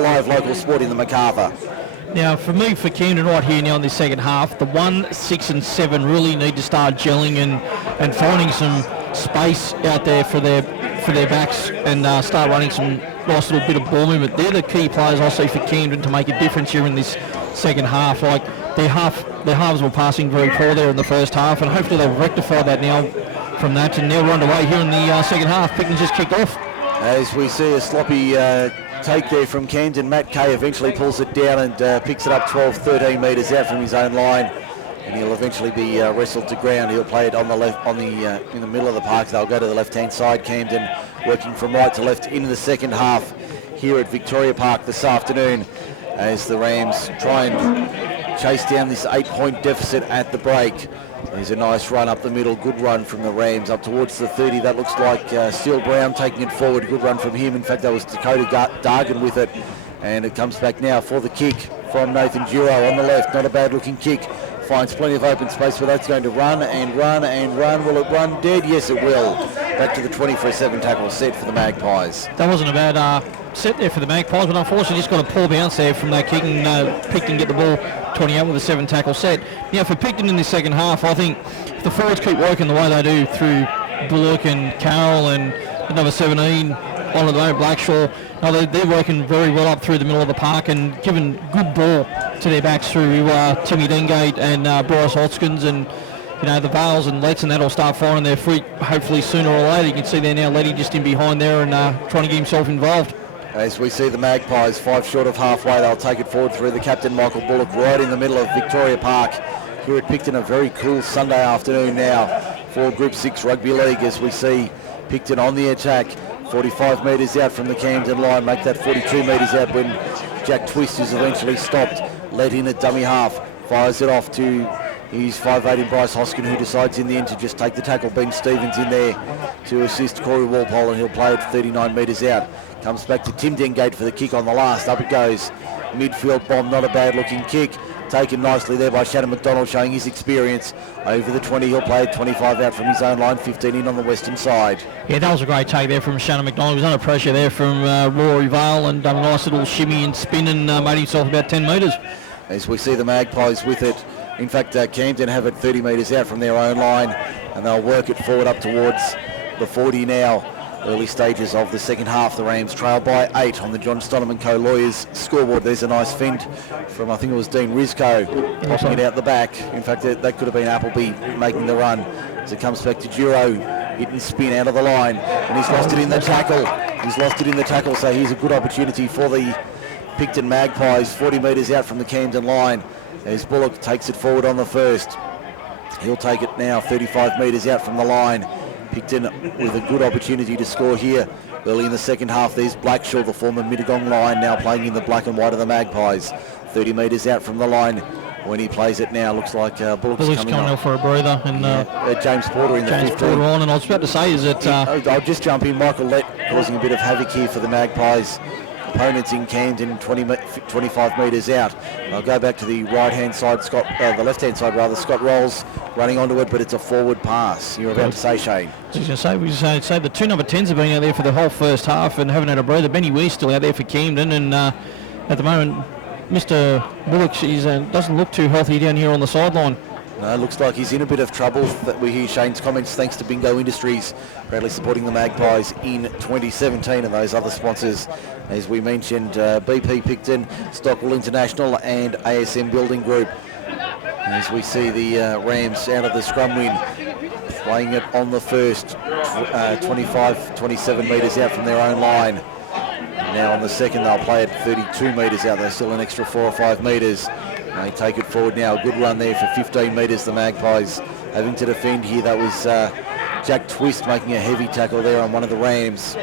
live local sport in the Macarthur. Now, for me, for Camden right here now in this second half, the 1, 6 and 7 really need to start gelling and finding some space out there for their backs and start running some nice little bit of ball movement. They're the key players I see for Camden to make a difference here in this second half. Like their halves were passing very poor there in the first half, and hopefully they'll rectify that now from that, and now we're underway here in the second half. Picton just kicked off. As we see a sloppy take there from Camden, Matt Kay eventually pulls it down and picks it up 12, 13 metres out from his own line, and he'll eventually be wrestled to ground. He'll play it on the left, in the middle of the park. They'll go to the left-hand side. Camden working from right to left into the second half here at Victoria Park this afternoon, as the Rams try and chase down this 8-point deficit at the break. There's a nice run up the middle, good run from the Rams up towards the 30. That looks like Steele Brown taking it forward, good run from him. In fact, that was Dakota Dargan with it, and it comes back now for the kick from Nathan Duro on the left. Not a bad looking kick, finds plenty of open space where that's going to run and run and run. Will it run dead? Yes, it will. Back to the 20 for a 7 tackle set for the Magpies. That wasn't a bad set there for the Magpies, but unfortunately just got a poor bounce there from that kick, and Picton get the ball 28 with a 7 tackle set. Now for Picton in this second half, I think if the forwards keep working the way they do through Bullock and Carroll and number 17 on the moment, Blackshaw, they're working very well up through the middle of the park and giving good ball to their backs through Timmy Dengate and Boris Hodgkins, and the Vales and Letts, and that'll start firing their feet hopefully sooner or later. You can see there now Letty just in behind there and trying to get himself involved. As we see the Magpies 5 short of halfway, they'll take it forward through the captain Michael Bullock right in the middle of Victoria Park here at Picton. A very cool Sunday afternoon now for Group 6 Rugby League, as we see Picton on the attack, 45 metres out from the Camden line, make that 42 metres out when Jack Twist is eventually stopped, let in at dummy half, fires it off to his 5'8" Bryce Hoskin, who decides in the end to just take the tackle. Ben Stevens in there to assist Corey Walpole, and he'll play it 39 metres out. Comes back to Tim Dengate for the kick on the last. Up it goes. Midfield bomb, not a bad looking kick. Taken nicely there by Shannon McDonald, showing his experience. Over the 20, he'll play it 25 out from his own line, 15 in on the western side. Yeah, that was a great take there from Shannon McDonald. He was under pressure there from Rory Vale and done a nice little shimmy and spin and made himself about 10 metres. As we see the Magpies with it. In fact, Camden have it 30 metres out from their own line, and they'll work it forward up towards the 40 now. Early stages of the second half, the Rams trail by 8 on the John Stoneman Co. Lawyers scoreboard. There's a nice fint from, I think it was Dean Rizko, popping it out the back. In fact, that could have been Appleby making the run. As it comes back to Duro, hit and spin out of the line, and he's lost it in the tackle. So here's a good opportunity for the Picton Magpies, 40 metres out from the Camden line, as Bullock takes it forward on the first. He'll take it now 35 metres out from the line. Picton with a good opportunity to score here early in the second half. There's Blackshaw, the former Mittagong line, now playing in the black and white of the Magpies. 30 metres out from the line when he plays it now. Looks like Bullock's coming out for a breather. And James Porter in the 15. Porter on, and I was about to say is that... I'll just jump in. Michael Lett causing a bit of havoc here for the Magpies. Opponents in Camden 25 metres out. I'll go back to the right-hand side, the left-hand side rather. Scott Rolls running onto it, but it's a forward pass. You were about to say, Shane. I was going to say the two number 10s have been out there for the whole first half and haven't had a breather. Benny Weir's still out there for Camden, and at the moment, Mr. Bullock doesn't look too healthy down here on the sideline. No, looks like he's in a bit of trouble. That we hear Shane's comments thanks to Bingo Industries, proudly supporting the Magpies in 2017, and those other sponsors, as we mentioned, BP Picton, Stockwell International and ASM Building Group. As we see the Rams out of the scrum win, playing it on the first, 27 metres out from their own line. Now on the second, they'll play it 32 metres out. They're still an extra 4 or 5 metres. They take it forward now. A good run there for 15 metres. The Magpies having to defend here. That was Jack Twist making a heavy tackle there on one of the Rams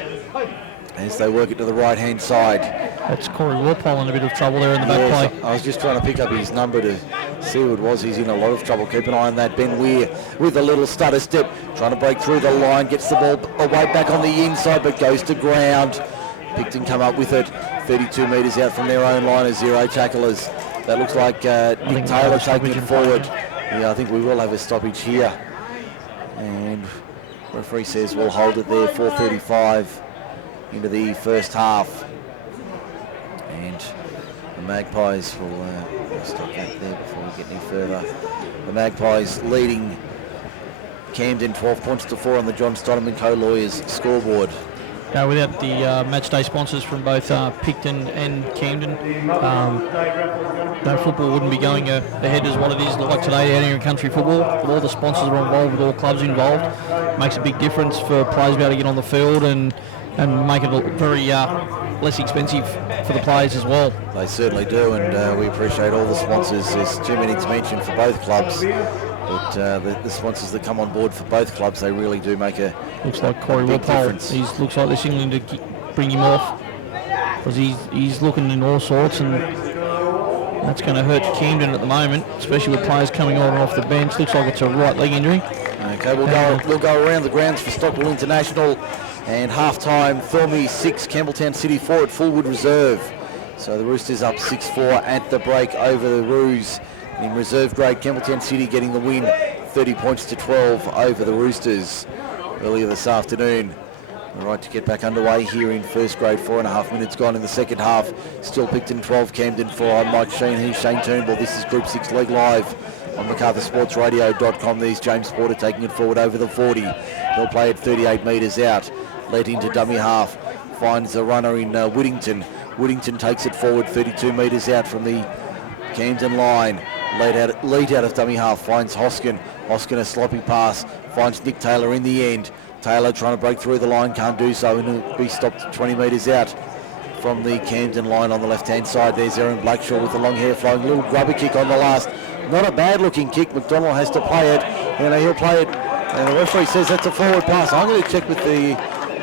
as they work it to the right-hand side. That's Corey Walpole in a bit of trouble there in the back play. I was just trying to pick up his number to see who it was. He's in a lot of trouble. Keep an eye on that. Ben Weir with a little stutter step, trying to break through the line, gets the ball away back on the inside, but goes to ground. Picton come up with it 32 metres out from their own line as 0 tacklers. That looks like Nick Taylor taking it forward. Yeah, I think we will have a stoppage here. And referee says we'll hold it there, 4:35 into the first half. And the Magpies will stop that there before we get any further. The Magpies leading Camden 12 points to 4 on the John Stoneman Co-Lawyers scoreboard. Without the match day sponsors from both Picton and Camden, football wouldn't be going ahead as what it is like today out here in country football. With all the sponsors are involved, with all clubs involved, makes a big difference for players to be able to get on the field and make it very less expensive for the players as well. They certainly do, and we appreciate all the sponsors. There's too many to mention for both clubs. But the sponsors that come on board for both clubs, they really do make a looks like Corey Wilpole. He looks like they're signaling to bring him off because he's looking in all sorts, and that's going to hurt Camden at the moment, especially with players coming on and off the bench. Looks like it's a right leg injury. Okay, we'll go around the grounds for Stockwell International, and half-time, Thornby 6, Campbelltown City 4 at Fullwood Reserve. So the Roosters up 6-4 at the break over the Roos. In reserve grade, Campbelltown City getting the win, 30 points to 12 over the Roosters earlier this afternoon. All right, to get back underway here in first grade, 4.5 minutes gone in the second half. Still Picton 12, Camden 4. I'm Mike Shean, he's Shane Turnbull. This is Group 6 League Live on MacArthurSportsRadio.com. There's James Porter taking it forward over the 40. He'll play it 38 metres out, led into dummy half, finds the runner in Whittington. Whittington takes it forward 32 metres out from the Camden line. Lead out of dummy half, finds Hoskin. Hoskin a sloppy pass, finds Nick Taylor in the end. Taylor trying to break through the line, can't do so, and he'll be stopped 20 metres out from the Camden line on the left-hand side. There's Aaron Blackshaw with the long hair flowing, little grubber kick on the last. Not a bad-looking kick. McDonald has to play it, and he'll play it, and the referee says that's a forward pass. I'm going to check with the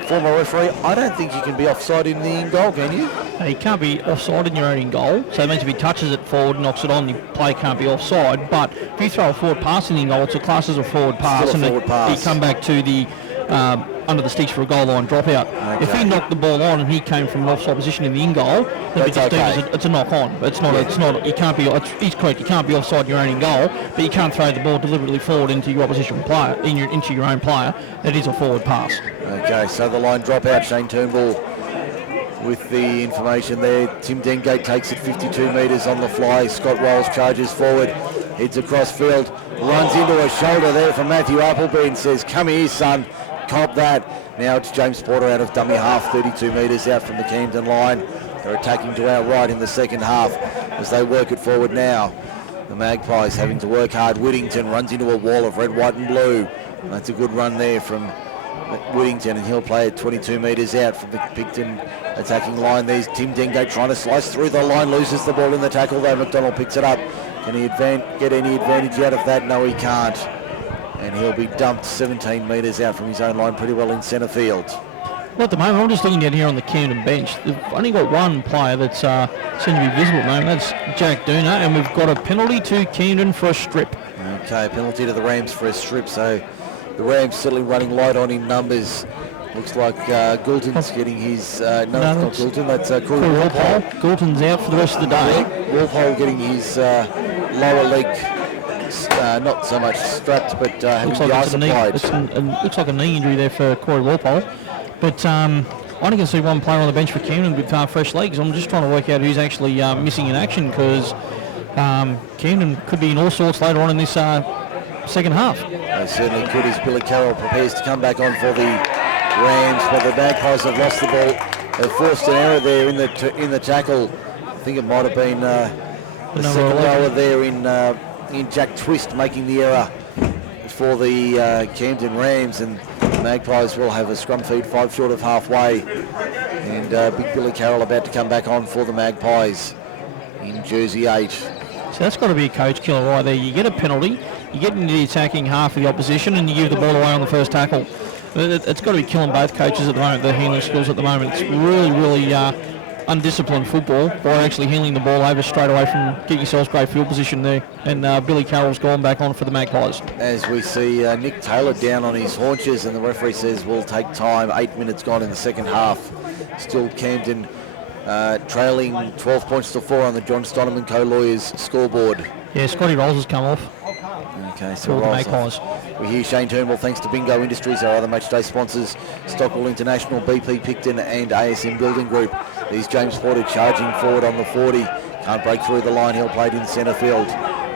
former referee. I don't think you can be offside in the in-goal, can you? You can't be offside in your own in-goal, so it means if he touches it forward and knocks it on, the player can't be offside. But if you throw a forward pass in the in-goal, it's a class as a forward pass, and you come back to the under the sticks for a goal line dropout. Okay. If he knocked the ball on and he came from an offside position in the in-goal, it's a knock-on. It's not. You can't be. He's correct. You can't be offside in your own in-goal, but you can't throw the ball deliberately forward into your opposition player, into your own player. It is a forward pass. Okay, so the line dropout. Shane Turnbull with the information there. Tim Dengate takes it 52 metres on the fly. Scott Rolls charges forward, heads across field, runs into a shoulder there from Matthew Appleby and says, "Come here, son. Cop that." Now it's James Porter out of dummy half, 32 metres out from the Camden line. They're attacking to our right in the second half as they work it forward now. The Magpies having to work hard. Whittington runs into a wall of red, white and blue. And that's a good run there from Whittington, and he'll play it 22 metres out from the Picton attacking line. There's Tim Dengate trying to slice through the line, loses the ball in the tackle though. McDonald picks it up. Can he get any advantage out of that? No, he can't. And he'll be dumped 17 metres out from his own line, pretty well in centre field. Well, at the moment, I'm just looking down here on the Camden bench. They've only got one player that's seems to be visible at the moment. That's Jack Dooner, and we've got a penalty to Camden for a strip. Okay, penalty to the Rams for a strip, so the Rams certainly running light on in numbers. Looks like Goulton's getting his... no, it's not Goulton, that's Corey Walpole. Goulton's out for the rest of the day. Walpole getting his lower leg... not so much strapped, but having the ice applied. Looks like a knee injury there for Corey Walpole. But I only can see one player on the bench for Camden with fresh legs. I'm just trying to work out who's actually missing in action, because Camden could be in all sorts later on in this second half. They certainly could, as Billy Carroll prepares to come back on for the Rams, but the Magpies have lost the ball. They've forced an error there in the tackle. I think it might have been the second rower there in Jack Twist making the error for the Camden Rams, and the Magpies will have a scrum feed 5 short of halfway, and Big Billy Carroll about to come back on for the Magpies in jersey 8. So that's got to be a coach killer right there. You get a penalty, you get into the attacking half of the opposition, and you give the ball away on the first tackle. It's got to be killing both coaches at the moment, the handling skills at the moment. It's really undisciplined football by actually handling the ball over straight away from getting yourselves great field position there. And Billy Carroll's gone back on for the Magpies. As we see Nick Taylor down on his haunches, and the referee says we'll take time. 8 minutes gone in the second half. Still Camden trailing 12 points to 4 on the John Stoneman Co-Lawyers scoreboard. Yeah, Scotty Rolls has come off. Okay, so the Magpies. We hear Shane Turnbull, thanks to Bingo Industries, our other matchday sponsors, Stockwell International, BP Picton and ASM Building Group. There's James Porter charging forward on the 40. Can't break through the line. He'll play it in centre field.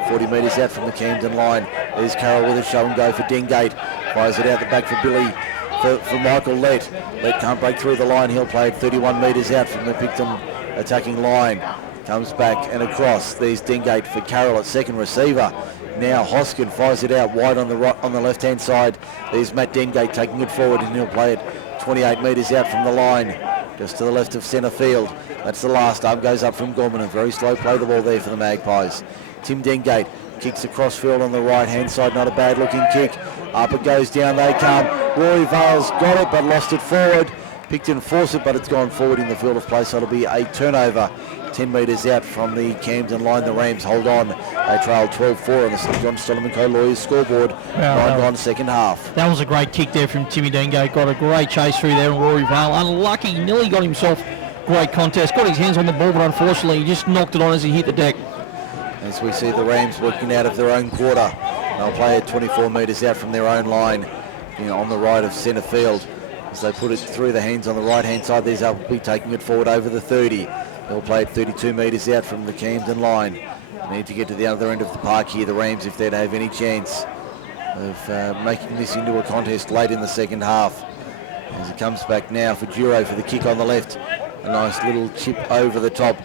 40 metres out from the Camden line. There's Carroll with a show and go for Dengate. Fires it out the back for Billy. For Michael Lett. Lett can't break through the line. He'll play it 31 metres out from the Picton attacking line. Comes back and across. There's Dengate for Carroll at second receiver. Now Hoskin fires it out wide on the left-hand side. There's Matt Dengate taking it forward, and he'll play it 28 metres out from the line, just to the left of centre field. That's the last. Arm goes up from Gorman. A very slow play the ball there for the Magpies. Tim Dengate kicks across field on the right-hand side. Not a bad-looking kick. Up it goes, down they come. Rory Vale's got it, but lost it forward. Picton forced it, but it's gone forward in the field of play, so it'll be a turnover. 10 metres out from the Camden line. The Rams hold on. They trail 12-4 on the St John Stollerman Co Lawyers scoreboard. 9-1 second half. That was a great kick there from Timmy Dengate. Got a great chase through there, and Rory Vale unlucky. Nearly got himself. Great contest. Got his hands on the ball, but unfortunately he just knocked it on as he hit the deck. As we see the Rams working out of their own quarter. They'll play it 24 metres out from their own line, on the right of centre field. As they put it through the hands on the right-hand side, there's Appleby taking it forward over the 30. They'll play it 32 metres out from the Camden line. Need to get to the other end of the park here, the Rams, if they'd have any chance of making this into a contest late in the second half. As it comes back now for Duro for the kick on the left. A nice little chip over the top.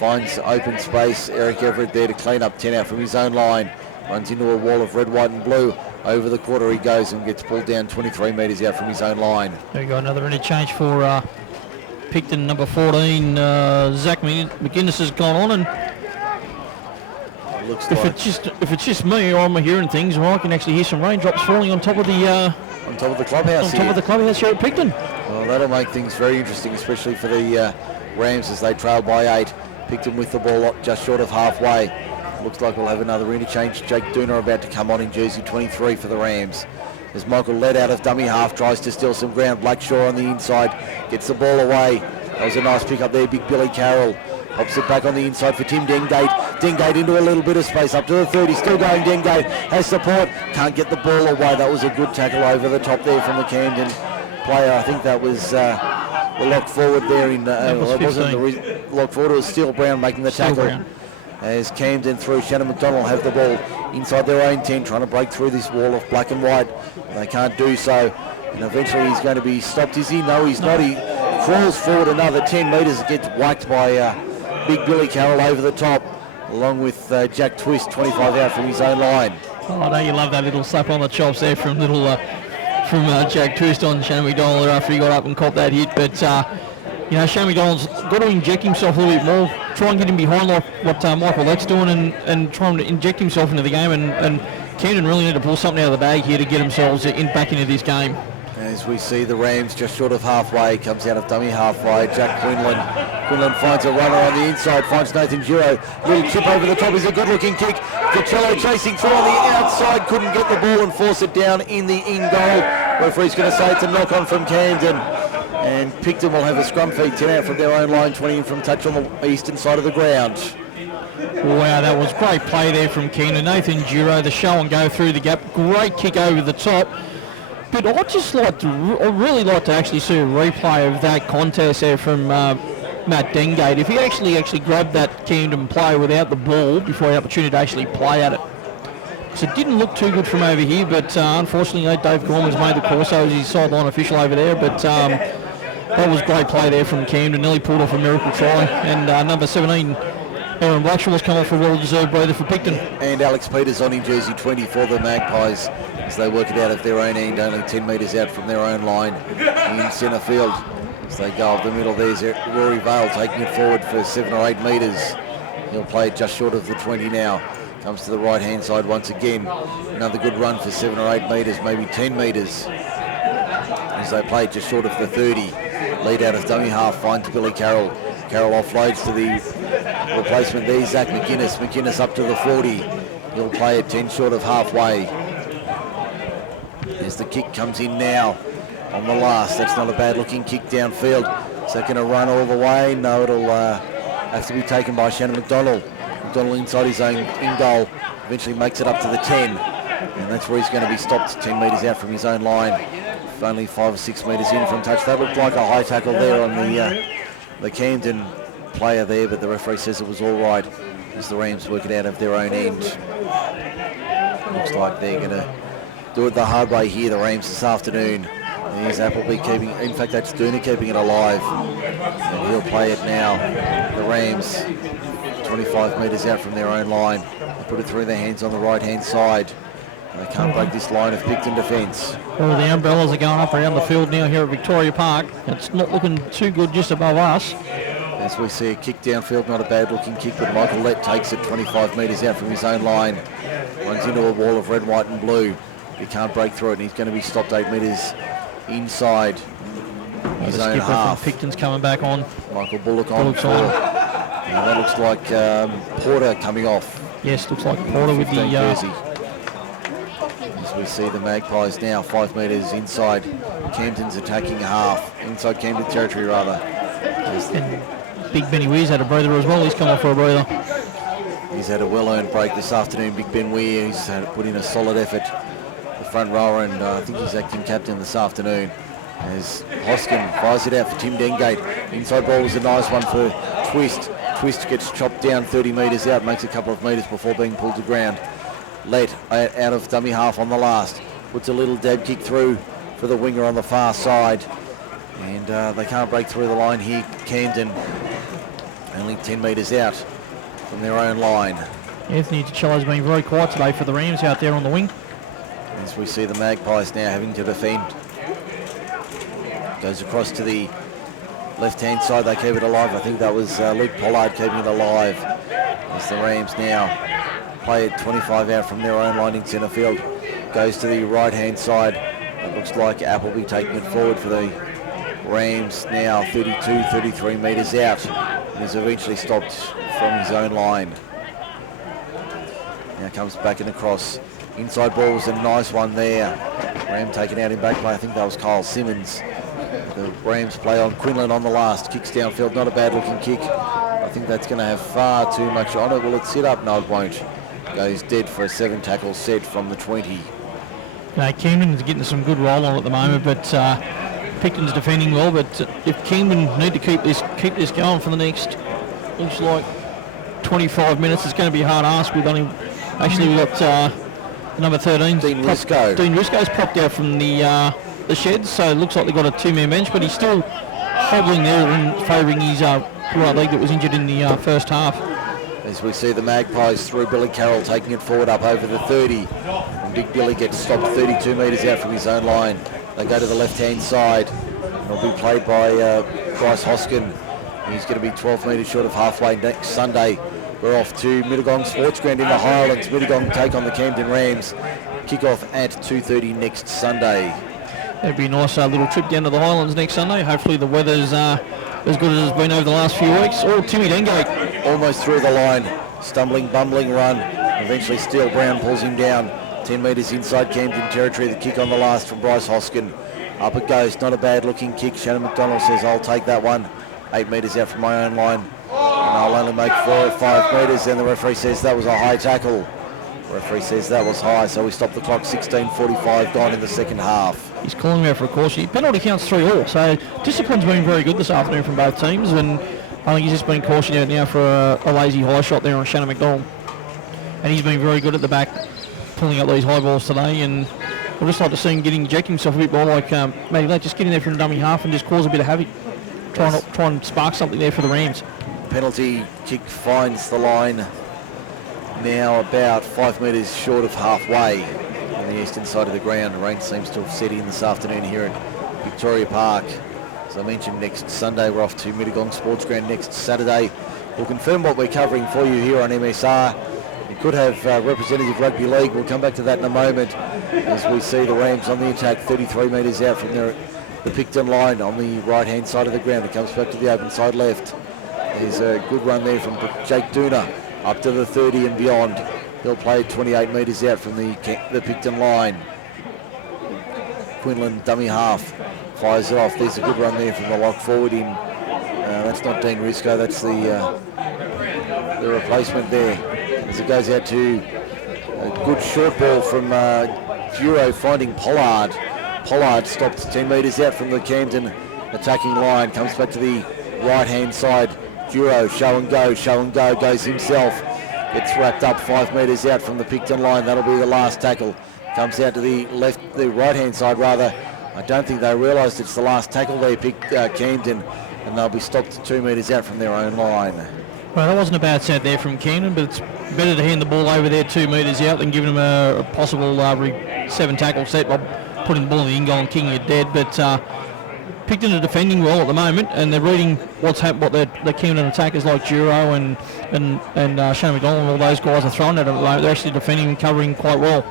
Finds open space. Eric Everett there to clean up 10 out from his own line. Runs into a wall of red, white and blue. Over the quarter he goes and gets pulled down 23 metres out from his own line. There you go, another interchange for Picton, number 14. Zach McGuinness has gone on, and if it's just me, or I'm hearing things, or I can actually hear some raindrops falling on top of the clubhouse. Top of the clubhouse here at Picton. Well, that'll make things very interesting, especially for the Rams as they trail by 8. Picton with the ball just short of halfway. Looks like we'll have another interchange. Jake Dooner about to come on in jersey 23 for the Rams. As Michael led out of dummy half, tries to steal some ground. Blackshaw on the inside, gets the ball away. That was a nice pick up there, big Billy Carroll. Pops it back on the inside for Tim Dengate. Dengate into a little bit of space, up to the 30, still going Dengate. Has support, can't get the ball away. That was a good tackle over the top there from the Camden player. I think that was the lock forward there. It wasn't the lock forward, it was Steele Brown making the tackle. Brown. As Camden through, Shannon McDonald have the ball inside their own 10, trying to break through this wall of black and white. They can't do so, and eventually he's going to be stopped. Is he? No, he's not. He crawls forward another 10 metres, gets whacked by big Billy Carroll over the top, along with Jack Twist, 25 out from his own line. Oh, I know you love that little slap on the chops there from Jack Twist on Shannon McDonald after he got up and caught that hit, but Shane McDonald's got to inject himself a little bit more, try and get him behind like what Michael Lett's doing, and try and inject himself into the game, and Camden really need to pull something out of the bag here to get themselves back into this game. As we see the Rams just short of halfway, comes out of dummy halfway, Jack Quinlan finds a runner on the inside, finds Nathan Giro, little chip over the top is a good looking kick, Coachella chasing through on the outside, couldn't get the ball and force it down in the in-goal. Referee's going to say it's a knock-on from Camden. And Picton will have a scrum feed, 10 out from their own line, 20 in from touch on the eastern side of the ground. Wow, that was great play there from Keenan. Nathan Giro, the show and go through the gap. Great kick over the top. But I'd really like to actually see a replay of that contest there from Matt Dengate. If he actually grabbed that Camden play without the ball before the opportunity to actually play at it. So it didn't look too good from over here, but unfortunately Dave Gorman's made the call, so he's his sideline official over there. But that was great play there from Camden. Nearly pulled off a miracle try. And number 17, Aaron Blackshaw's come off a well-deserved breather for Picton. And Alex Peters on in jersey 20 for the Magpies as they work it out of their own end, only 10 metres out from their own line in centre field. As they go up the middle, there's Rory Vale taking it forward for 7 or 8 metres. He'll play it just short of the 20 now. Comes to the right-hand side once again. Another good run for 7 or 8 metres, maybe 10 metres. As they play just short of the 30. Lead out of dummy half, finds Billy Carroll. Carroll offloads to the replacement there, Zach McGuinness. McGuinness up to the 40. He'll play it 10 short of halfway. As the kick comes in now on the last. That's not a bad-looking kick downfield. Is that going to run all the way? No, it'll have to be taken by Shannon McDonald. McDonald inside his own in goal, eventually makes it up to the 10. And that's where he's going to be stopped 10 metres out from his own line. Only 5 or 6 metres in from touch. That looked like a high tackle there on the Camden player there, but the referee says it was all right as the Rams work it out of their own end. Looks like they're going to do it the hard way here, the Rams, this afternoon. Here's Appleby keeping, in fact that's Duna keeping it alive. And he'll play it now. The Rams 25 metres out from their own line. They put it through their hands on the right hand side. And they can't break this line of Picton defence. Well, the umbrellas are going up around the field now here at Victoria Park. It's not looking too good just above us. As we see a kick downfield, not a bad looking kick, but Michael Lett takes it 25 metres out from his own line. Runs into a wall of red, white and blue. He can't break through it and he's going to be stopped 8 metres inside his own half. Picton's coming back on. Michael Bullock on. And that looks like Porter coming off. Yes, looks like Porter with the jersey. As we see the Magpies now 5 metres inside Camden's attacking half, inside Camden territory rather. And Big Benny Weir's had a breather as well. He's come off for a breather. He's had a well-earned break this afternoon, Big Ben Weir. He's had to put in a solid effort. The front rower, and I think he's acting captain this afternoon. As Hoskin fires it out for Tim Dengate. Inside ball was a nice one for Twist. Twist gets chopped down 30 metres out, makes a couple of metres before being pulled to ground. Led out of dummy half on the last. Puts a little dab kick through for the winger on the far side. And they can't break through the line here. Camden only 10 metres out from their own line. Anthony DiCello's been very quiet today for the Rams out there on the wing. As we see the Magpies now having to defend. Goes across to the left-hand side. They keep it alive. I think that was Luke Pollard keeping it alive. As the Rams now play it 25 out from their own line in centre field. Goes to the right-hand side. It looks like Appleby taking it forward for the Rams now 32, 33 metres out. And is eventually stopped from his own line. Now comes back and across. Inside ball was a nice one there. Ram taken out in back play. I think that was Kyle Simmons. The Rams play on Quinlan on the last. Kicks downfield, not a bad looking kick. I think that's going to have far too much on it. Will it sit up? No, it won't. Goes dead for a 7 tackle set from the 20. Camden's getting some good roll on at the moment, but Picton's defending well. But if Camden need to keep this going for the next, looks like 25 minutes, it's going to be a hard ask. We've got number 13. Dean Risco. Dean Risco's popped out from the sheds, so it looks like they've got a 2-man bench, but he's still hobbling there and favouring his right leg that was injured in the first half. As we see the Magpies through Billy Carroll taking it forward up over the 30. And Big Billy gets stopped 32 metres out from his own line. They go to the left-hand side. It'll be played by Bryce Hoskin. He's going to be 12 metres short of halfway next Sunday. We're off to Mittagong Sports Ground in the Highlands. Mittagong take on the Camden Rams. Kickoff at 2:30 next Sunday. It'd be a nice little trip down to the Highlands next Sunday. Hopefully the weather's as good as it's been over the last few weeks. Oh, Timmy Dengate. Almost through the line. Stumbling, bumbling run. Eventually Steele Brown pulls him down. 10 metres inside Camden territory. The kick on the last from Bryce Hoskin. Up it goes. Not a bad looking kick. Shannon McDonald says, I'll take that one. 8 metres out from my own line. And I'll only make 4 or 5 metres. And the referee says that was a high tackle. The referee says that was high, so we stop the clock. 16:45 gone in the second half. He's calling out for a caution. Penalty counts 3-all, so discipline's been very good this afternoon from both teams, and I think he's just been cautioned out now for a lazy high shot there on Shannon McDonald. And he's been very good at the back, pulling up these high balls today, and I'd just like to see him inject himself a bit more like maybe like just get in there from dummy half and just cause a bit of havoc. Try and spark something there for the Rams. Penalty kick finds the line now about 5 metres short of halfway on the eastern side of the ground. The rain seems to have set in this afternoon here at Victoria Park. As I mentioned, next Sunday we're off to Mittagong Sports Ground next Saturday. We'll confirm what we're covering for you here on MSR. We could have representative rugby league. We'll come back to that in a moment as we see the Rams on the attack 33 metres out from the Picton line on the right hand side of the ground. It comes back to the open side left. There's a good run there from Jake Duna up to the 30 and beyond. He'll play 28 metres out from the Picton line. Quinlan dummy half fires it off. There's a good run there from the lock forward in. That's not Dean Risco, that's the replacement there. As it goes out to A good short ball from Duro finding Pollard. Pollard stopped 10 metres out from the Camden attacking line, comes back to the right-hand side. Duro, show and go, goes himself. Gets wrapped up 5 metres out from the Picton line. That'll be the last tackle. Comes out to the right-hand side rather. I don't think they realised it's the last tackle they picked Camden, and they'll be stopped 2 metres out from their own line. Well, that wasn't a bad set there from Camden, but it's better to hand the ball over there 2 metres out than giving them a possible 7 tackle set by putting the ball in the in-goal and kicking it dead. But Picton are defending well at the moment, and they're reading what the Camden attackers like Duro and Shean McDonald and all those guys are throwing at them at the moment. They're actually defending and covering quite well.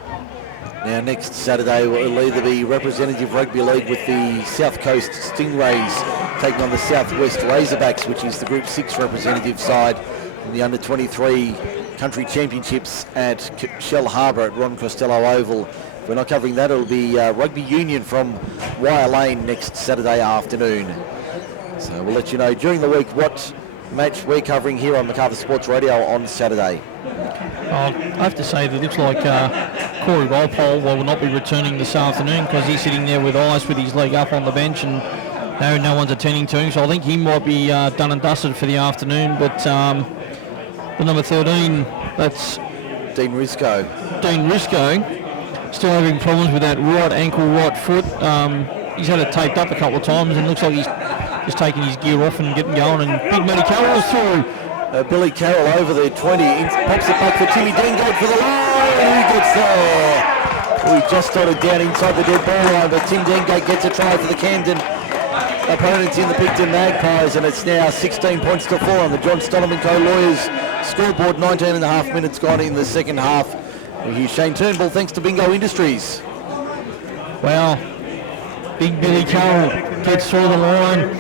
Now next Saturday will either be Representative Rugby League with the South Coast Stingrays taking on the Southwest Razorbacks, which is the Group 6 representative side in the Under-23 Country Championships at Shell Harbour at Ron Costello Oval. If we're not covering that, it'll be Rugby Union from Wire Lane next Saturday afternoon. So we'll let you know during the week what match we're covering here on Macarthur Sports Radio on Saturday. I have to say that it looks like Corey Walpole will not be returning this afternoon because he's sitting there with ice with his leg up on the bench and no one's attending to him. So I think he might be done and dusted for the afternoon. But the number 13, that's Dean Risco. Dean Risco, still having problems with that right ankle, right foot. He's had it taped up a couple of times and looks like he's just taking his gear off and getting going. And Big Matty Carroll's through. Billy Carroll over the 20, pops it back for Timmy Dengate for the line. He gets there. We just got it down inside the dead ball line, but Tim Dengate gets a try for the Camden opponents in the Picton Magpies, and it's now 16 points to 4 on the John Stoneman Co. Lawyers scoreboard. 19 and a half minutes gone in the second half. We hear Shane Turnbull thanks to Bingo Industries. Well, Big Billy Carroll gets through the line.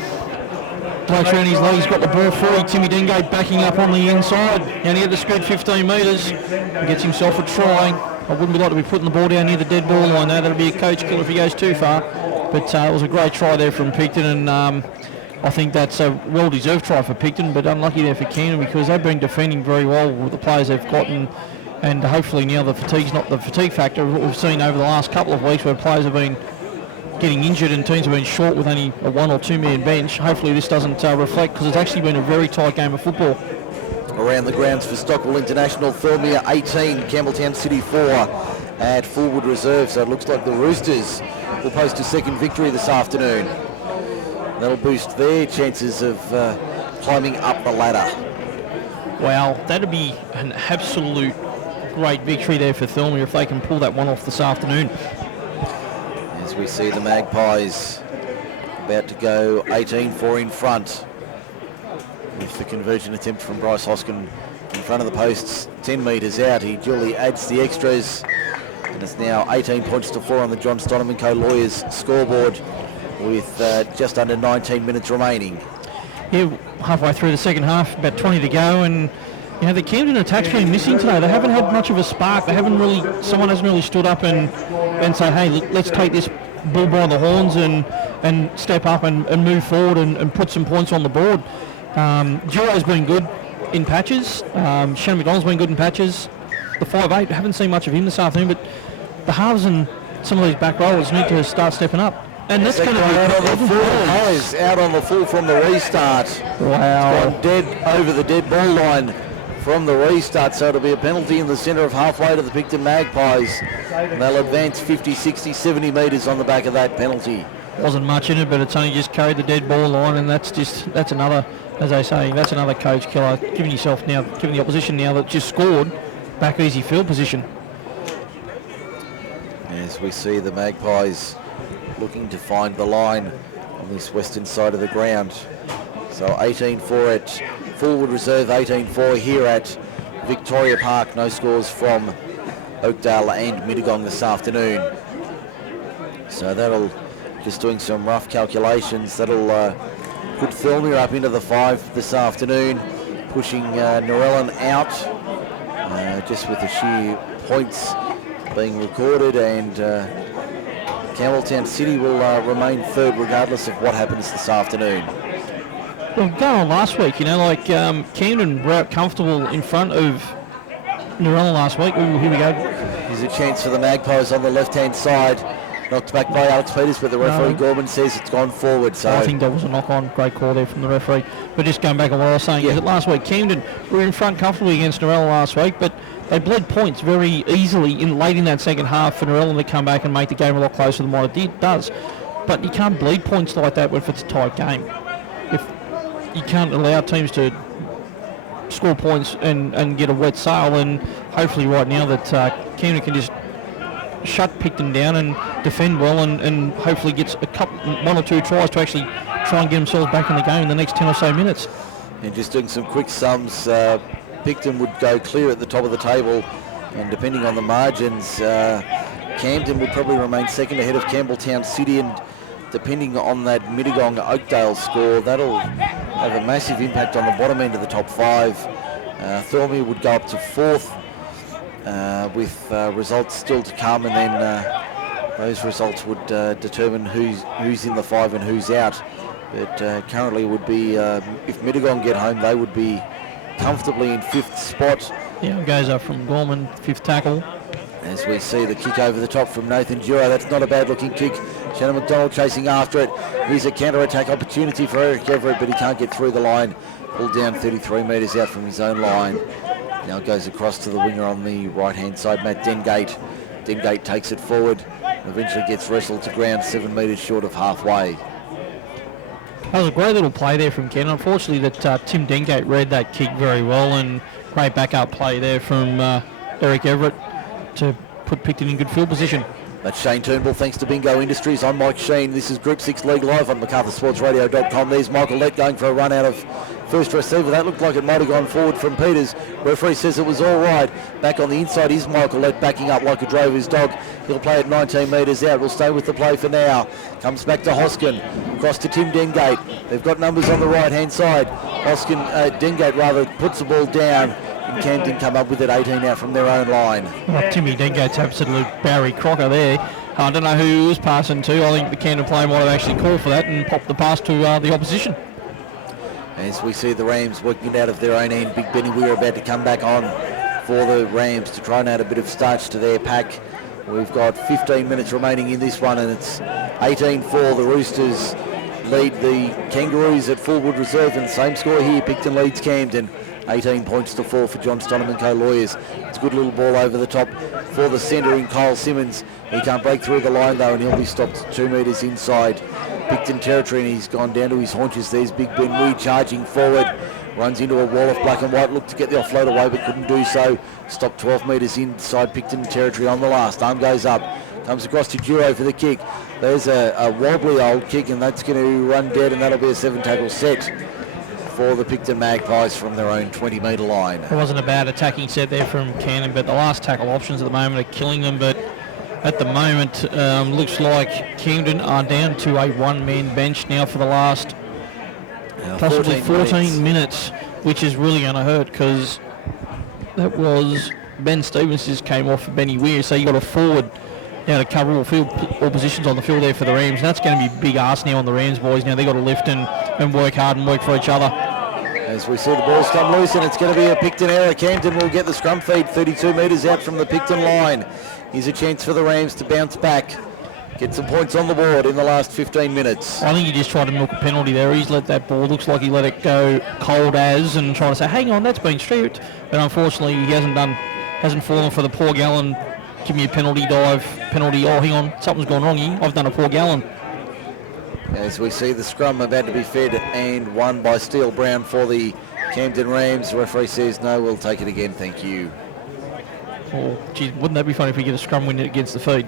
Blokes around his legs, got the ball free. Timmy Dengate backing up on the inside. And he had to scoot 15 metres. Gets himself a try. I wouldn't like to be putting the ball down near the dead ball line though. That'll be a coach killer if he goes too far. But it was a great try there from Picton, and I think that's a well-deserved try for Picton, but unlucky there for Camden because they've been defending very well with the players they've gotten. And hopefully now the fatigue's not the fatigue factor of what we've seen over the last couple of weeks where players have been getting injured and teams have been short with only a 1 or 2 man bench. Hopefully this doesn't reflect because it's actually been a very tight game of football. Around the grounds for Stockwell International, Thirlmere 18, Campbelltown City 4 at Fullwood Reserve. So it looks like the Roosters will post a second victory this afternoon. That'll boost their chances of climbing up the ladder. Well, that'd be an absolute great victory there for Thirlmere if they can pull that one off this afternoon. As we see the Magpies about to go 18-4 in front with the conversion attempt from Bryce Hoskin in front of the posts 10 metres out. He duly adds the extras and it's now 18 points to 4 on the John Stoneman Co. Lawyers scoreboard with just under 19 minutes remaining. Yeah, halfway through the second half, about 20 to go, and you know the Camden attack's been missing today. They haven't had much of a spark. Someone hasn't really stood up and say, hey, let's take this bull by the horns and step up and move forward and put some points on the board. Duro's been good in patches. Shean McDonald's been good in patches. The 5'8", haven't seen much of him this afternoon, but the halves and some of these back rowers need to start stepping up. And that's going to be out on the full. Out on the full from the restart. Wow. It's gone dead over the dead ball line from the restart, so it'll be a penalty in the centre of halfway to the Picton Magpies. And they'll advance 50, 60, 70 metres on the back of that penalty. Wasn't much in it, but it's only just carried the dead ball line, and that's another, as they say, that's another coach killer. Giving the opposition now that just scored back easy field position. As we see the Magpies looking to find the line on this western side of the ground. So 18-4 at Fullwood Reserve, 18-4 here at Victoria Park. No scores from Oakdale and Mittagong this afternoon. So that'll, just doing some rough calculations, that'll put Thirlmere up into the 5 this afternoon, pushing Narellan out just with the sheer points being recorded, and Campbelltown City will remain third regardless of what happens this afternoon. Well, going on last week, Camden were out comfortable in front of Narellan last week. Ooh, here we go. There's a chance for the Magpies on the left-hand side. Knocked back by Alex Peters, but the referee, Gorman, says it's gone forward. So I think that was a knock-on. Great call there from the referee. But just going back on what I was saying, is that last week Camden were in front comfortably against Narella last week, but they bled points very easily late in that second half for Narella to come back and make the game a lot closer than what it does. But you can't bleed points like that if it's a tight game. If you can't allow teams to score points and get a wet sail, and hopefully right now that Camden can just shut Picton down and defend well, and hopefully gets one or two tries to actually try and get themselves back in the game in the next 10 or so minutes. And just doing some quick sums, Picton would go clear at the top of the table, and depending on the margins, Camden would probably remain second ahead of Campbelltown City, and depending on that Mittagong Oakdale score, that'll have a massive impact on the bottom end of the top five. Thornbury would go up to fourth, with results still to come, and then those results would determine who's in the five and who's out. But currently would be, if Mittagong get home, they would be comfortably in fifth spot. Yeah, it goes up from Gorman, fifth tackle. As we see the kick over the top from Nathan Duro, that's not a bad looking kick. Shannon McDonald chasing after it. Here's a counter-attack opportunity for Eric Everett, but he can't get through the line. Pulled down 33 metres out from his own line. Now goes across to the winger on the right-hand side, Matt Dengate. Dengate takes it forward, eventually gets wrestled to ground 7 metres short of halfway. That was a great little play there from Ken. Unfortunately, that Tim Dengate read that kick very well, and great backup play there from Eric Everett to put Picton in good field position. That's Shane Turnbull, thanks to Bingo Industries. I'm Mike Shean. This is Group 6 League Live on MacArthurSportsRadio.com. There's Michael Lett going for a run out of first receiver. That looked like it might have gone forward from Peters. Referee says it was all right. Back on the inside is Michael Lett, backing up like a drover's dog. He'll play at 19 metres out. We'll stay with the play for now. Comes back to Hoskin. Across to Tim Dengate. They've got numbers on the right-hand side. Dengate rather, puts the ball down. And Camden come up with it 18 out from their own line. Oh, Timmy Dengate's absolute Barry Crocker there. I don't know who he was passing to. I think the Camden player might have actually called for that and popped the pass to the opposition. As we see the Rams working it out of their own end, Big Benny Weir about to come back on for the Rams to try and add a bit of starch to their pack. We've got 15 minutes remaining in this one, and it's 18-4. The Roosters lead the Kangaroos at Fullwood Reserve, and same score here. Picton leads Camden. 18 points to 4 for John Stonham & Co Lawyers. It's a good little ball over the top for the centre in Kyle Simmons. He can't break through the line though, and he'll be stopped 2 metres inside Picton territory, and he's gone down to his haunches. There's Big Ben Weir charging forward. Runs into a wall of black and white. Looked to get the offload away but couldn't do so. Stopped 12 metres inside Picton territory on the last. Arm goes up. Comes across to Duro for the kick. There's a wobbly old kick, and that's going to run dead, and that'll be a 7-tackle set for the Picton Magpies from their own 20-metre line. It wasn't a bad attacking set there from Cannon, but the last tackle options at the moment are killing them. But at the moment, looks like Camden are down to a one-man bench now for the last possibly 14 minutes, which is really going to hurt, because that was Ben Stevens just came off for Benny Weir, so you got a forward now to cover all positions on the field there for the Rams. And that's going to be big ask now on the Rams boys. Now they've got to lift and work hard and work for each other. As we see the balls come loose, and it's going to be a Picton error. Camden will get the scrum feed 32 metres out from the Picton line. Here's a chance for the Rams to bounce back, get some points on the board in the last 15 minutes. I think he just tried to milk a penalty there. He's let that ball, looks like he let it go cold as, and try to say, hang on, that's been stripped. But unfortunately he hasn't fallen for the poor Gallon. Give me a penalty dive, penalty, oh hang on, something's gone wrong here. I've done a poor Gallon. As we see the scrum about to be fed and won by Steele Brown for the Camden Rams. The referee says no, we'll take it again, thank you. Oh, geez, wouldn't that be funny if we get a scrum win against the feed?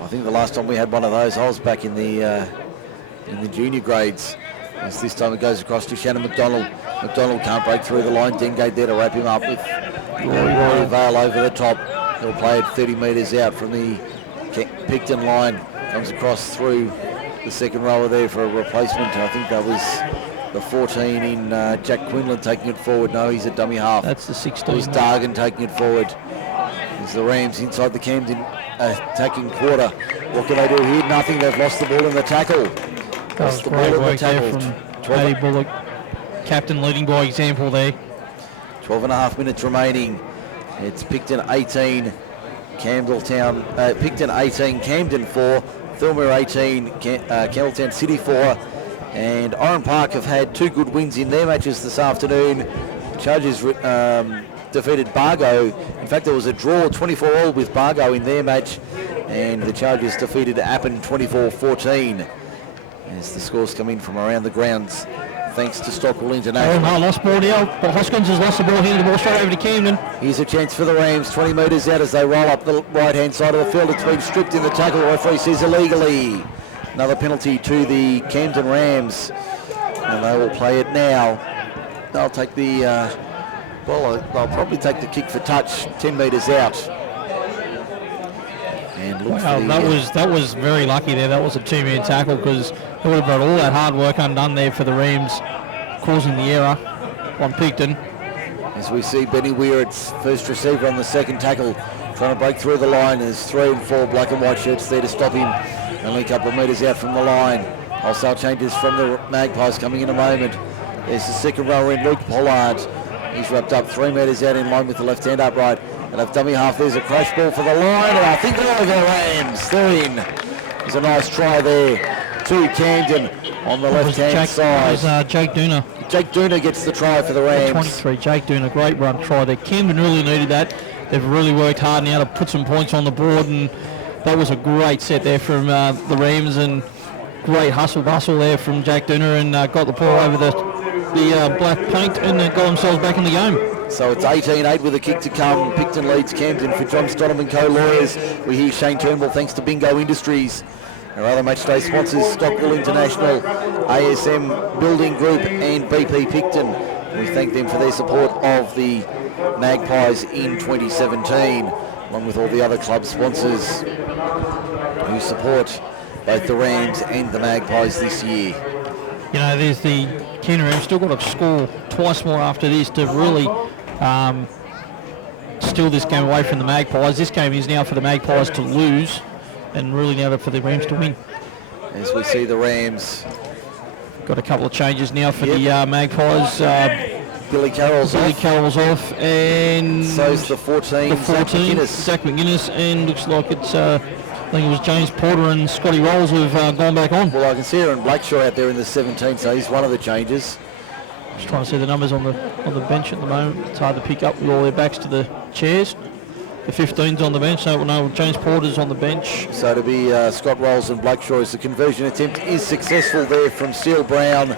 I think the last time we had one of those, I was back in the junior grades. As this time it goes across to Shannon McDonald. McDonald can't break through the line. Dengate there to wrap him up with Rory Vale over the top. He'll play it 30 metres out from the Picton line. Comes across through the second rower there for a replacement. I think that was the 14 in Jack Quinlan taking it forward. No, he's a dummy half. That's the 16. It was Dargan taking it forward. As the Rams inside the Camden attacking quarter. What can they do here? Nothing. They've lost the ball in the tackle. That was great work there from Paddy Bullock. Captain leading by example there. 12 and a half minutes remaining. It's Picton 18, Picton 18, Camden 4, Thirlmere 18, Campbelltown City 4, and Oran Park have had 2 good wins in their matches this afternoon. Chargers defeated Bargo. In fact, there was a draw 24-all with Bargo in their match, and the Chargers defeated Appin 24-14. As the scores come in from around the grounds, thanks to Stockwell International. Lost ball now, but Hoskins has lost the ball, handed the ball straight over to Camden. Here's a chance for the Rams, 20 metres out as they roll up the right-hand side of the field. It's been stripped in the tackle. The referee says illegally. Another penalty to the Camden Rams, and they will play it now. They'll take the, they'll probably take the kick for touch, 10 metres out. And look for the, that was very lucky there. That was a 2-man tackle, because they would have got all that hard work undone there for the Rams, causing the error on Picton. As we see Benny Weir's first receiver on the second tackle, trying to break through the line. There's 3 and 4 black and white shirts there to stop him. Only a couple of metres out from the line. Wholesale changes from the Magpies coming in a moment. There's the second rower in, Luke Pollard. He's wrapped up 3 metres out in line with the left hand upright. And a dummy half, there's a crash ball for the line. And I think they're over the Rams. They're in. There's a nice try there to Camden on the left-hand side. It was Jake Dooner. Jake Dooner gets the try for the Rams. 23, Jake Dooner, great run try there. Camden really needed that. They've really worked hard now to put some points on the board, and that was a great set there from the Rams, and great hustle bustle there from Jake Dooner, and got the ball over the black paint, and got themselves back in the game. So it's 18-8 with a kick to come. Picton leads Camden. For John Stonham & Co. Lawyers, we hear Shane Turnbull thanks to Bingo Industries. Our other matchday sponsors, Stockwell International, ASM Building Group and BP Picton. We thank them for their support of the Magpies in 2017, along with all the other club sponsors who support both the Rams and the Magpies this year. You know, there's the Camden Rams still got to score twice more after this to really steal this game away from the Magpies. This game is now for the Magpies to lose, and really now for the Rams to win. As we see the Rams. Got a couple of changes now for the Magpies. Billy Carroll's off, and so's the 14, Zach McGuinness, and looks like it's I think it was James Porter and Scotty Rolls who've gone back on. Well, I can see Aaron Blackshaw out there in the 17, so he's one of the changes. Just trying to see the numbers on the bench at the moment. It's hard to pick up with all their backs to the chairs. The 15's on the bench, so we'll know James Porter's on the bench. So to be Scott Rolls and Blackshaw, as the conversion attempt is successful there from Steele Brown,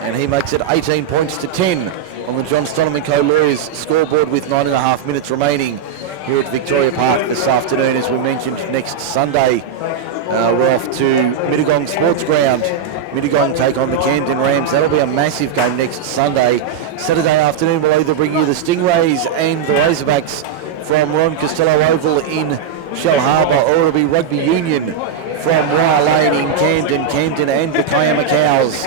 and he makes it 18 points to 10 on the John Stonham & Co. Lawyers scoreboard with 9.5 minutes remaining here at Victoria Park this afternoon. As we mentioned, next Sunday we're off to Mittagong Sports Ground. Mittagong take on the Camden Rams. That'll be a massive game next Sunday. Saturday afternoon we'll either bring you the Stingrays and the Razorbacks from Ron Costello Oval in Shell Harbour, or it'll be Rugby Union from Wire Lane in Camden and the Kiama Cows.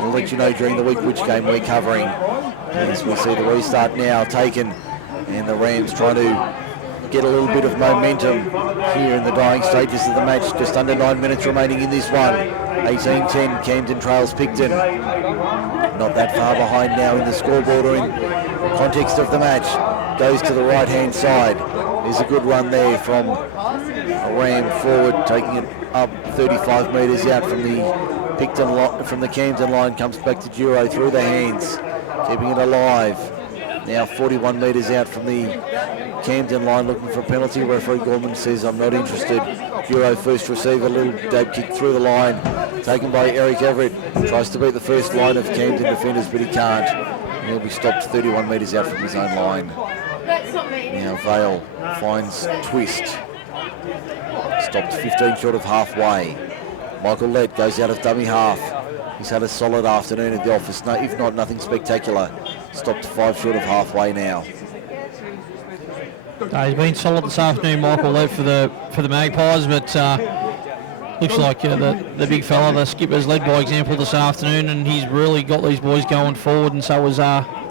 We'll let you know during the week which game we're covering. As we see the restart now taken, and the Rams trying to get a little bit of momentum here in the dying stages of the match. Just under 9 minutes remaining in this one. 18-10, Camden trails Picton. Not that far behind now in the scoreboard or in context of the match. Goes to the right-hand side. There's a good run there from a Ram forward, taking it up 35 metres out from the Picton from the Camden line. Comes back to Duro through the hands, keeping it alive. Now 41 metres out from the Camden line, looking for a penalty. Referee Gorman says, I'm not interested. Duro first receiver, little dab kick through the line, taken by Eric Everett. Tries to beat the first line of Camden defenders, but he can't. And he'll be stopped 31 metres out from his own line. Now Vale finds Twist. Stopped 15 short of halfway. Michael Lett goes out of dummy half. He's had a solid afternoon at the office, if not nothing spectacular. Stopped 5 short of halfway now. He's been solid this afternoon, Michael Lett for the Magpies, but looks like the big fella, the skipper's led by example this afternoon, and he's really got these boys going forward, and so was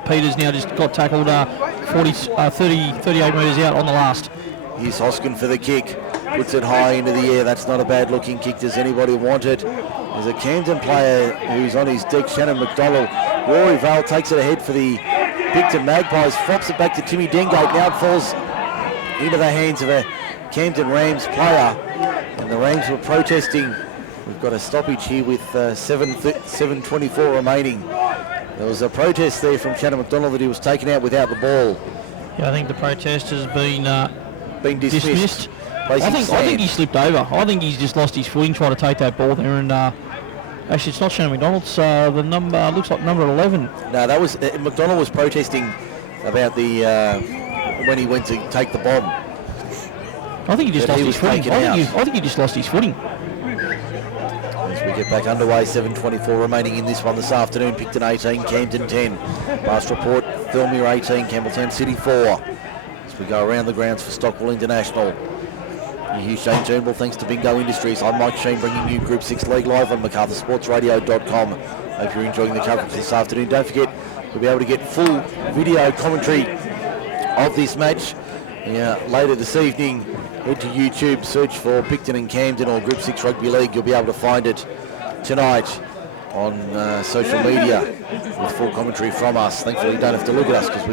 Peters. Now just got tackled 38 metres out on the last. Here's Hoskin for the kick. Puts it high into the air. That's not a bad looking kick. Does anybody want it? There's a Camden player who's on his deck, Shannon McDonald. Rory Vale takes it ahead for the Picton Magpies. Flops it back to Timmy Dengate. Now it falls into the hands of a Camden Rams player, and the Rams were protesting. We've got a stoppage here with 7:24 remaining. There was a protest there from Shannon McDonald that he was taken out without the ball. Yeah, I think the protest has been dismissed. I think he slipped over. I think he's just lost his footing trying to take that ball there. And actually, it's not Shannon McDonald. It's the number looks like number 11. No, that was McDonald was protesting about the when he went to take the bomb. I think he just lost his footing. I think he just lost his footing. As we get back underway, 7:24 remaining in this one this afternoon. Picton 18, Camden 10. Last report, Thirlmere 18, Campbelltown City 4. As we go around the grounds for Stockwell International. You hear Shane Turnbull, thanks to Bingo Industries. I'm Mike Shean, bringing you Group 6 League live on MacArthurSportsRadio.com. Hope you're enjoying the coverage this afternoon. Don't forget, you'll be able to get full video commentary of this match later this evening. Head to YouTube, search for Picton and Camden or Group 6 Rugby League. You'll be able to find it tonight on social media with full commentary from us. Thankfully, you don't have to look at us because,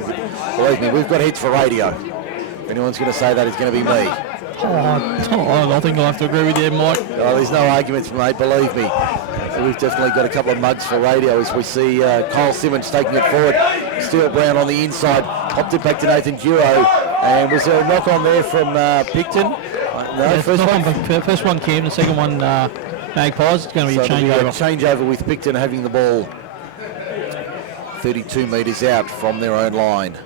believe me, we've got heads for radio. If anyone's going to say that, it's going to be me. I think I'll have to agree with you, Mike. Oh, there's no arguments, mate, believe me. So we've definitely got a couple of mugs for radio as we see Kyle Simmons taking it forward. Steele Brown on the inside, popped it back to Nathan Duro. And was there a knock on there from Picton? No, yeah, first one Camden, second one Magpies. It's going to be a changeover. Changeover with Picton having the ball 32 metres out from their own line.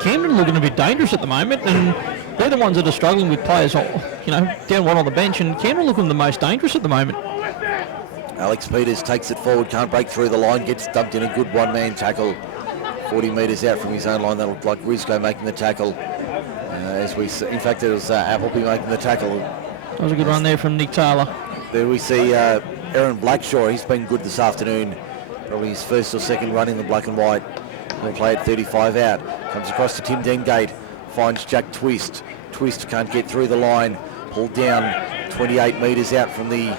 Camden looking a bit dangerous at the moment, and they're the ones that are struggling with players, down one on the bench, and Camden looking the most dangerous at the moment. Alex Peters takes it forward, can't break through the line, gets dumped in a good one-man tackle. 40 metres out from his own line. That looked like Rizzo making the tackle. In fact, it was Appleby making the tackle. That was a good run there from Nick Taylor. There we see Aaron Blackshaw. He's been good this afternoon. Probably his first or second run in the black and white. He'll play at 35 out. Comes across to Tim Dengate. Finds Jack Twist. Twist can't get through the line. Pulled down 28 metres out from the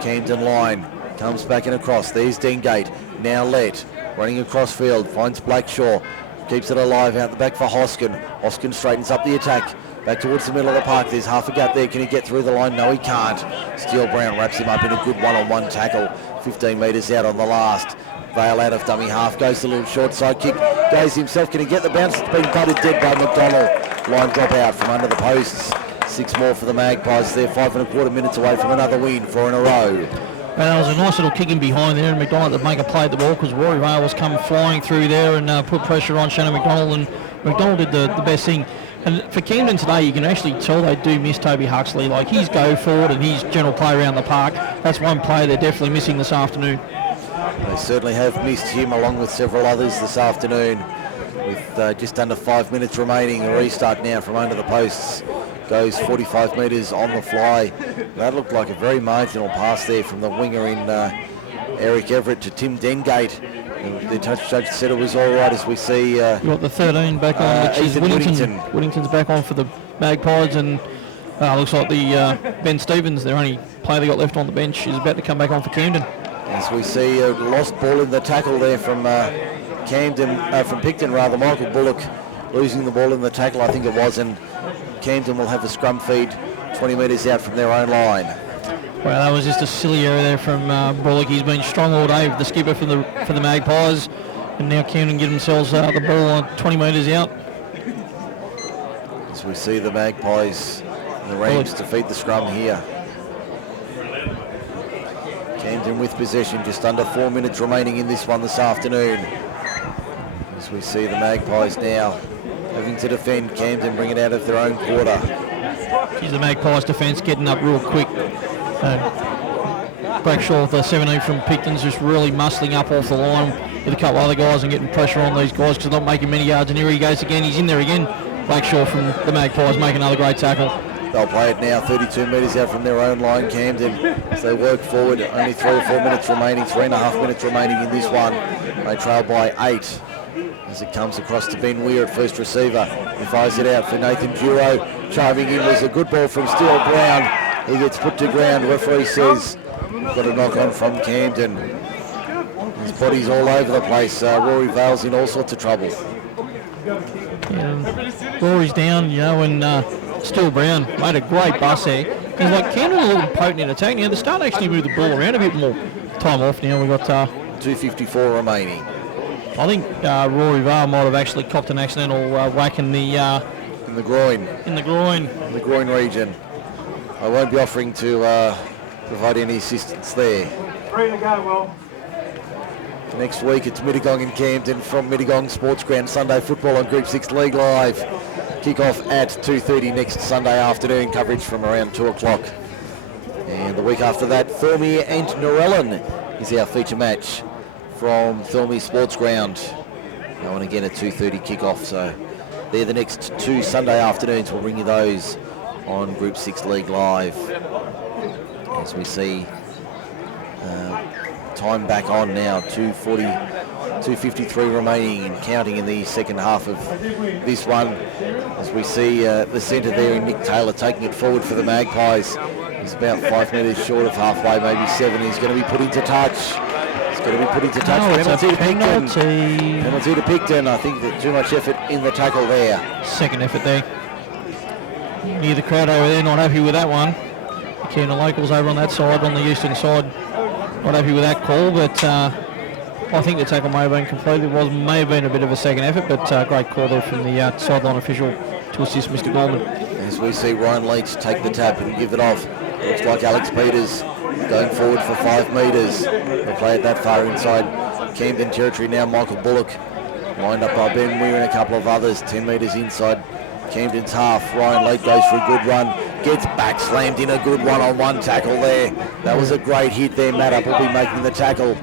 Camden line. Comes back and across. There's Dengate. Now Let. Running across field. Finds Blackshaw. Keeps it alive out the back for Hoskin. Hoskin straightens up the attack. Back towards the middle of the park. There's half a gap there. Can he get through the line? No, he can't. Steele Brown wraps him up in a good one-on-one tackle. 15 metres out on the last. Vale out of dummy half. Goes a little short side kick. Goes himself. Can he get the bounce? It's been butted dead by McDonald. Line drop out from under the posts. 6 more for the Magpies. They're 5.25 minutes away from another win, 4 in a row. Well, there was a nice little kick in behind there, and McDonald to make a play at the ball because Rory Vale was coming flying through there and put pressure on Shannon McDonald, and McDonald did the best thing. And for Camden today, you can actually tell they do miss Toby Huxley. Like, his go forward and his general play around the park, that's one player they're definitely missing this afternoon. They certainly have missed him along with several others this afternoon. With just under 5 minutes remaining, a restart now from under the posts. Goes 45 metres on the fly. That looked like a very marginal pass there from the winger in Eric Everett to Tim Dengate. The touch judge said it was all right as we see... You've got the 13 back on, which is Whittington. Whittington's back on for the Magpies, and looks like the Ben Stevens, their only player they got left on the bench, is about to come back on for Camden. As we see a lost ball in the tackle there from from Picton rather. Michael Bullock losing the ball in the tackle, I think it was, and Camden will have a scrum feed 20 metres out from their own line. Well, that was just a silly error there from Bullock. He's been strong all day, the skipper for the Magpies, and now Camden get themselves the ball 20 metres out. As we see the Magpies and the Rams defeat the scrum here. Camden with possession, just under 4 minutes remaining in this one this afternoon. As we see the Magpies now having to defend. Camden bring it out of their own quarter. Here's the Magpies defence getting up real quick. Brackshaw, the 17 from Picton's, just really muscling up off the line with a couple other guys and getting pressure on these guys because they're not making many yards. And here he goes again. He's in there again. Brackshaw from the Magpies making another great tackle. They'll play it now 32 metres out from their own line, Camden, as they work forward. Only 3 or 4 minutes remaining, 3.5 minutes remaining in this one. They trail by 8 as it comes across to Ben Weir at first receiver. He fires it out for Nathan Duro. Charming in was a good ball from Steele Brown. He gets put to ground. Referee says we've got a knock on from Camden. His body's all over the place. Rory Vale's in all sorts of trouble. Yeah, Rory's down, and Still Brown made a great bust there. He's like Camden a little potent in attack. Now they're starting to actually move the ball around a bit more. Time off now. We've got 2:54 remaining. I think Rory Vale might have actually copped an accidental whack in the in the groin. In the groin. In the groin region. I won't be offering to provide any assistance there. 3 to go, Will. Next week it's Mittagong and Camden from Mittagong Sports Ground. Sunday football on Group 6 League Live. Kick-off at 2:30 next Sunday afternoon. Coverage from around 2 o'clock. And the week after that, Thurmey and Norellan is our feature match from Thurmey Sports Ground. That one again at 2:30 kick-off. So they're the next 2 Sunday afternoons. We'll bring you those on Group 6 League Live. As we see time back on now, 2:53 remaining and counting in the second half of this one. As we see the centre there in Nick Taylor taking it forward for the Magpies. He's about 5 metres short of halfway, maybe 7. He's going to be put into touch. He's going to be put into touch. Penalty to Picton. Penalty to Picton. I think that too much effort in the tackle there. Second effort there. Near the crowd over there, not happy with that one. The Camden locals over on that side, on the eastern side, not happy with that call, but I think the tackle may have been completed. May have been a bit of a second effort, but great call there from the sideline official to assist Mr. Gorman. As we see Ryan Leach take the tap and give it off. Looks like Alex Peters going forward for 5 metres. They play it that far inside Camden territory now. Michael Bullock lined up by Ben Weir and a couple of others. 10 metres inside Camden's half. Ryan Leach goes for a good run. Gets back slammed in a good one-on-one tackle there. That was a great hit there. Mattup will be making the tackle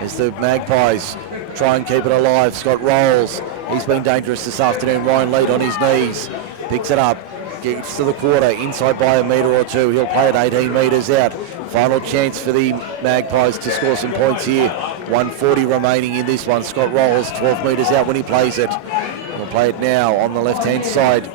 as the Magpies try and keep it alive. Scott Rolls, he's been dangerous this afternoon. Ryan Leach on his knees. Picks it up. Gets to the quarter, inside by a metre or 2. He'll play it 18 metres out. Final chance for the Magpies to score some points here. 1:40 remaining in this one. Scott Rolls 12 metres out when he plays it. He'll play it now on the left-hand side.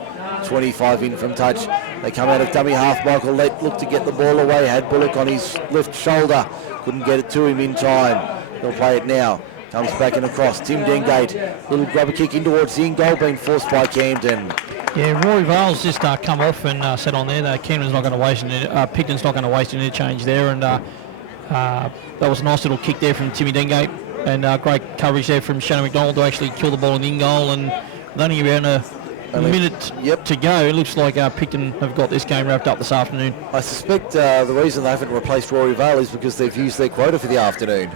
25 in from touch. They come out of dummy half. Michael Lett looked to get the ball away. Had Bullock on his left shoulder. Couldn't get it to him in time. He'll play it now. Comes back and across. Tim Dengate. Little grubber kick in towards the in goal, being forced by Camden. Yeah, Rory Vale's just come off and set on there. Camden's not going to waste Picton's not going to waste an interchange there, and that was a nice little kick there from Timmy Dengate, and great coverage there from Shannon McDonald to actually kill the ball in the in goal. And with only around a minute to go, it looks like Picton have got this game wrapped up this afternoon. I suspect the reason they haven't replaced Rory Vale is because they've used their quota for the afternoon.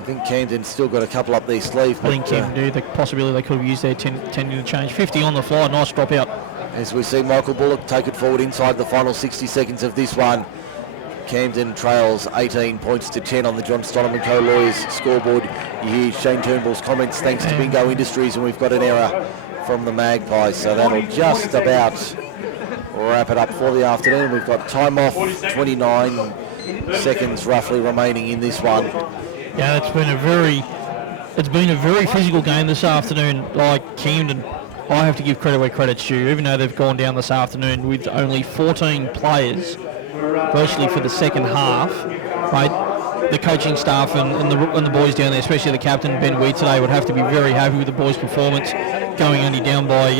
I think Camden's still got a couple up their sleeve. I think Camden do. The possibility they could have used their 10 interchange. 50 on the fly, nice drop out. As we see Michael Bullock take it forward inside the final 60 seconds of this one. Camden trails 18 points to 10 on the John Stoneman Co-Lawyers scoreboard. You hear Shane Turnbull's comments, thanks to Bingo Industries, and we've got an error from the Magpies. So that'll just about wrap it up for the afternoon. We've got time off, 29 seconds roughly remaining in this one. Yeah, it's been a very physical game this afternoon. Like Camden, I have to give credit where credit's due, even though they've gone down this afternoon with only 14 players, virtually for the second half. Right, the coaching staff and the boys down there, especially the captain Ben Weir today, would have to be very happy with the boys' performance, going only down by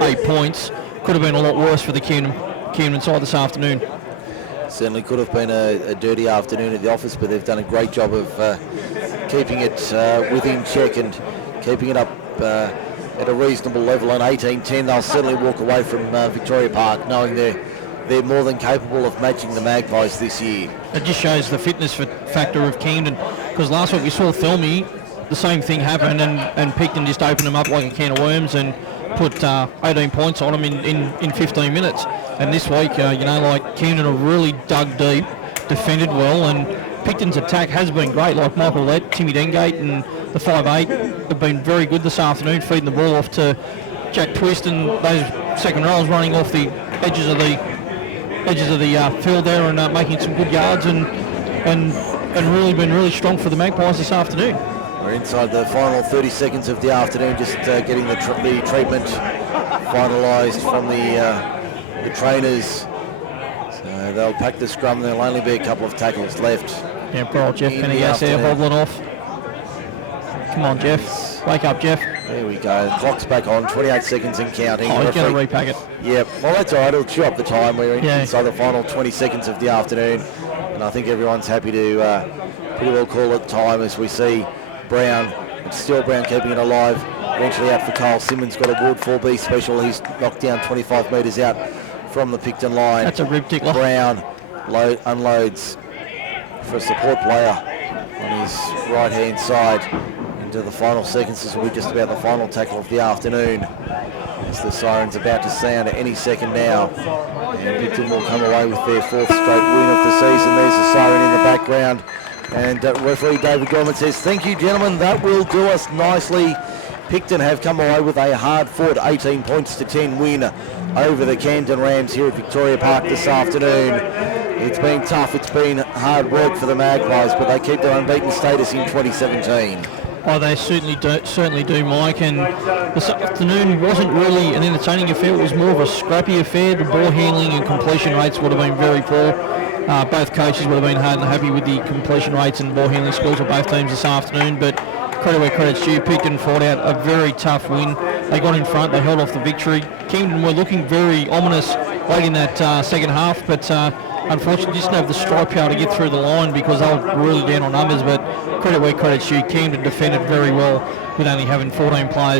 8 points. Could have been a lot worse for the Camden side this afternoon. Certainly could have been a dirty afternoon at the office, but they've done a great job of keeping it within check and keeping it up at a reasonable level. On 18-10, they'll certainly walk away from Victoria Park knowing they're more than capable of matching the Magpies this year. It just shows the fitness factor of Camden, because last week we saw Thurmey, the same thing happened, and Picton just opened them up like a can of worms and put 18 points on them in 15 minutes. And this week, Camden have really dug deep, defended well, and Picton's attack has been great. Like Michael Lett, Timmy Dengate, and the 5'8" have been very good this afternoon, feeding the ball off to Jack Twist and those second rows running off the edges of the field there and making some good yards and really been really strong for the Magpies this afternoon. We're inside the final 30 seconds of the afternoon, just getting the treatment finalised from the trainers. So they'll pack the scrum. There'll only be a couple of tackles left. Yeah, poor old Jeff Pendergast there hobbling off. Come on, Jeff. Wake up, Jeff. There we go. The clock's back on. 28 seconds and counting. Oh, he's going to repack it. Yep. Well, that's all right. It'll chew up the time. We're inside the final 20 seconds of the afternoon. And I think everyone's happy to pretty well call it time as we see Brown. It's still Brown keeping it alive. Eventually out for Carl Simmons. Got a Ward 4B special. He's knocked down 25 metres out from the Picton line. That's a rib tickler. Brown unloads for a support player on his right-hand side into the final seconds. This will be just about the final tackle of the afternoon as the siren's about to sound at any second now. And Picton will come away with their 4th straight win of the season. There's a siren in the background. And referee David Gorman says, thank you, gentlemen. That will do us nicely. Picton have come away with a hard-fought 18 points to 10 win over the Camden Rams here at Victoria Park this afternoon. It's been tough. It's been hard work for the Magpies, but they keep their unbeaten status in 2017. Oh, they certainly do, Mike. And this afternoon wasn't really an entertaining affair. It was more of a scrappy affair. The ball handling and completion rates would have been very poor. Both coaches would have been hard and happy with the completion rates and ball handling skills of both teams this afternoon. But credit where credit's due. Picton fought out a very tough win. They got in front. They held off the victory. Camden were looking very ominous late in that second half, but unfortunately just didn't have the strike power to get through the line because they were really down on numbers. But credit where credit's due. Camden defended very well with only having 14 players